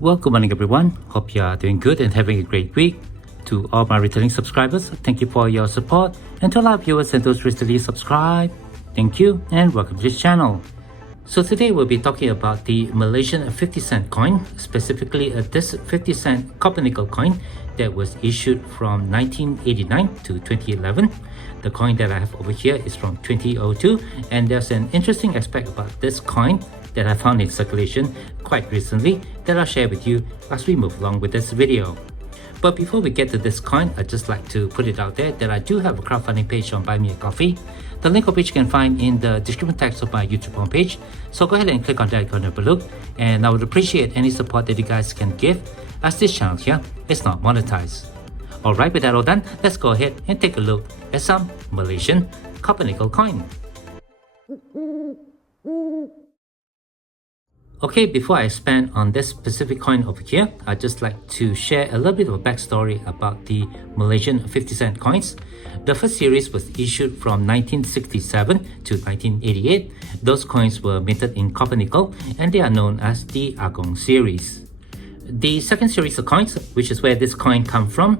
Well, good morning everyone. Hope you are doing good and having a great week. To all my returning subscribers, thank you for your support. And to all our viewers and those recently subscribed, thank you and welcome to this channel. So today we'll be talking about the Malaysian 50-cent coin, specifically this 50-cent copper nickel coin that was issued from 1989 to 2011. The coin that I have over here is from 2002, and there's an interesting aspect about this coin that I found in circulation quite recently that I'll share with you as we move along with this video. But before we get to this coin, I'd just like to put it out there that I do have a crowdfunding page on Buy Me a Coffee. The link of which you can find in the description text of my YouTube homepage. So go ahead and click on that icon and have a look, and I would appreciate any support that you guys can give, as this channel here is not monetized. Alright, with that all done, let's go ahead and take a look at some Malaysian copper nickel coin. Okay, before I expand on this specific coin over here, I'd just like to share a little bit of a backstory about the Malaysian 50-cent coins. The first series was issued from 1967 to 1988. Those coins were minted in copper nickel and they are known as the Agong series. The second series of coins, which is where this coin comes from,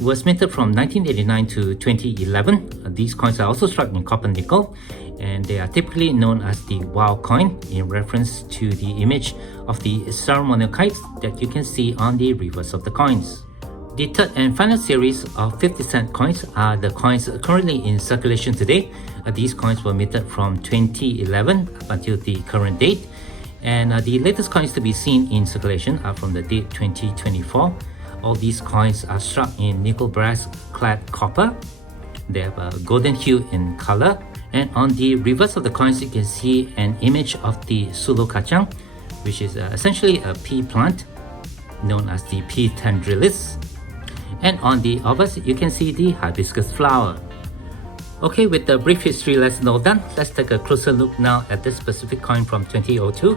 was minted from 1989 to 2011. These coins are also struck in copper nickel, and they are typically known as the wow coin in reference to the image of the ceremonial kites that you can see on the reverse of the coins. The third and final series of 50-cent coins are the coins currently in circulation today. These coins were minted from 2011 up until the current date, and the latest coins to be seen in circulation are from the date 2024. All these coins are struck in nickel brass clad copper. They have a golden hue in color, and on the reverse of the coins you can see an image of the Sulu Kacang, which is essentially a pea plant known as the P. tendrilis, and on the obverse you can see the hibiscus flower. Okay, with the brief history lesson all done, let's take a closer look now at this specific coin from 2002.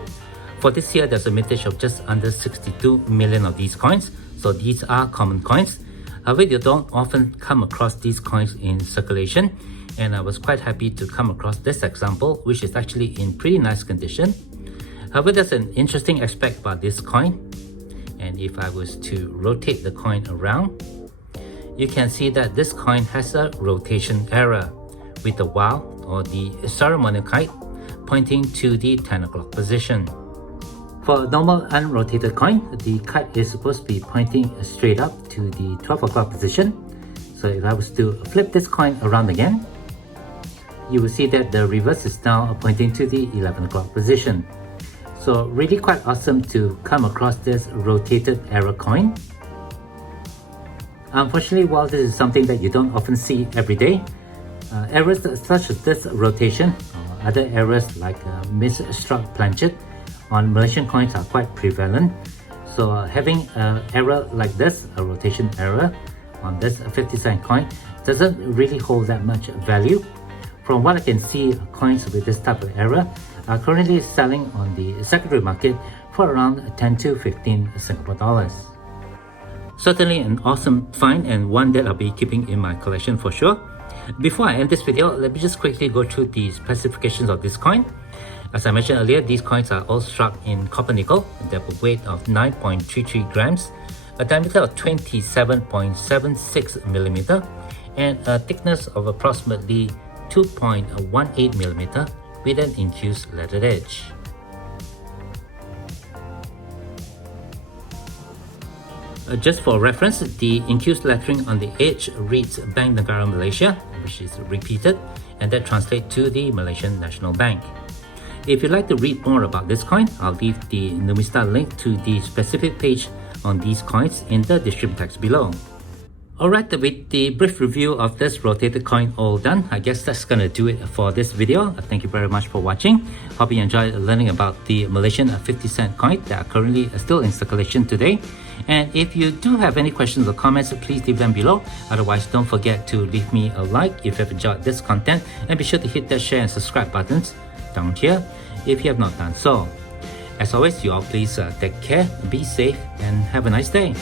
For this year, there's a mintage of just under 62 million of these coins, so these are common coins. However, you don't often come across these coins in circulation, and I was quite happy to come across this example, which is actually in pretty nice condition. However, there's an interesting aspect about this coin, and if I was to rotate the coin around, you can see that this coin has a rotation error, with the wow or the ceremonial kite pointing to the 10 o'clock position. For a normal unrotated coin, the kite is supposed to be pointing straight up to the 12 o'clock position. So if I was to flip this coin around again, you will see that the reverse is now pointing to the 11 o'clock position. So really quite awesome to come across this rotated error coin. Unfortunately, while this is something that you don't often see every day, errors such as this rotation or other errors like misstruck planchet on Malaysian coins are quite prevalent. So having an error like this, a rotation error on this 50-cent coin, doesn't really hold that much value. From what I can see, coins with this type of error are currently selling on the secondary market for around 10 to 15 Singapore dollars. Certainly an awesome find, and one that I'll be keeping in my collection for sure. Before I end this video, let me just quickly go through the specifications of this coin. As I mentioned earlier, these coins are all struck in copper nickel. They have a weight of 9.33 grams, a diameter of 27.76 millimeter, and a thickness of approximately 2.18 millimeter with an infused leaded edge. Just for reference, the infused lettering on the edge reads Bank Negara Malaysia, which is repeated, and that translates to the Malaysian National Bank. If you'd like to read more about this coin, I'll leave the numismatics link to the specific page on these coins in the description text below. Alright, with the brief review of this rotated coin all done, I guess that's gonna do it for this video. Thank you very much for watching. Hope you enjoyed learning about the Malaysian 50-cent coin that are currently still in circulation today. And if you do have any questions or comments, please leave them below. Otherwise, don't forget to leave me a like if you've enjoyed this content, and be sure to hit that share and subscribe buttons down here if you have not done so. As always, you all please take care, be safe, and have a nice day.